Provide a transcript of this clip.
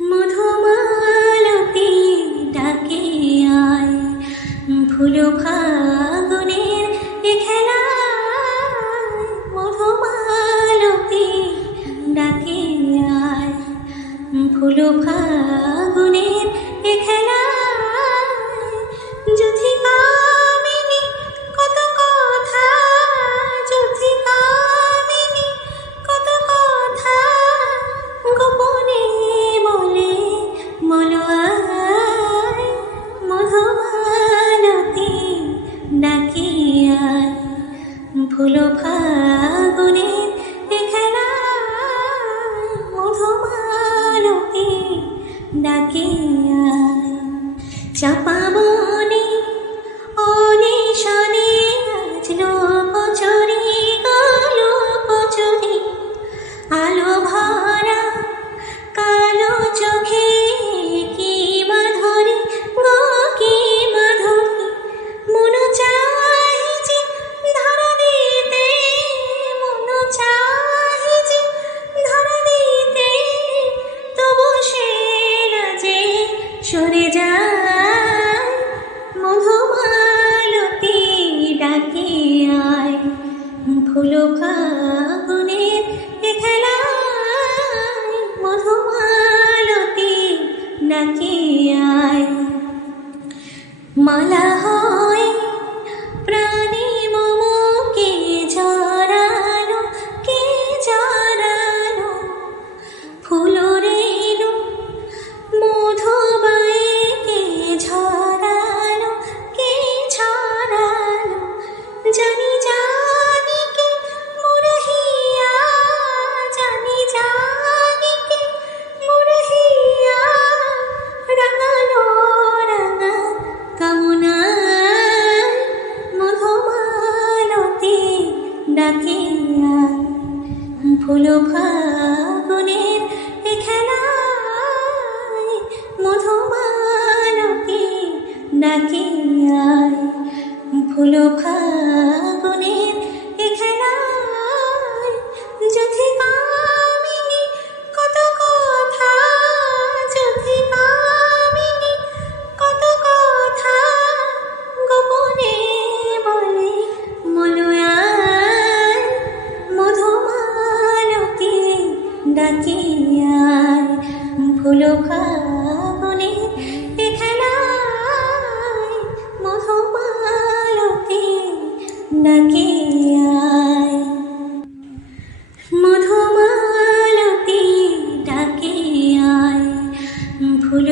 মধুমালতী ডাকে আয়, ফুল ফাগুনের এ খেলায়। মধুমালতী ডাকে আয়, ফুল ফাগুনের এ খেলায়। যুথিকামিনী কত কথা, যুথিকামিনী কত কথা গোপনে বলে বলো আয়। মধুমালতী ডাকে আয়, ফুল ফাগুনের এ খেলায়। মধুমালতী ডাকে আয়। চাপা বনে অনিশনে আজ লোকচুরি লোকচুরি, আলো ভরা কালো চোখে কি মাধুরী গো কি মাধুরী। মন চাই যে ধরা দিতে, মন চাই যে ধরা দিতে, তবু সে লাজে সরে যায়। মধুমালতী ডাকে আয়, ফুল ফাগুনের এ খেলায়। মধুমালতী ডাকে আয়। মালা হয় প্রাণে মমকে ঝরালো, কে ঝরালো। ফুল রেণু মধুবায়ে কে ঝরালো, কে ঝরালো। জানি জানি কে মুরহিয়া, জানি জানি কে মুরহিয়া। রাঙালো রাঙা কামনায়, মধুমালতী ডাকে আয়, ফুল ফাগুনের এ খেলায়। মধুমালতী ডাকে আয়, ফুল ফাগুনের এ খেলায়। যুথিকামিনী কত কথা, যুথিকামিনী কত কথা গোপনে বলে বলো আয়। মধুমালতী ডাকে আয়, ফুল ফাগুনের এ খেলায়। মধুমালতী ডাকে আয়। মধুমালতী ডাকে আয়, ফুল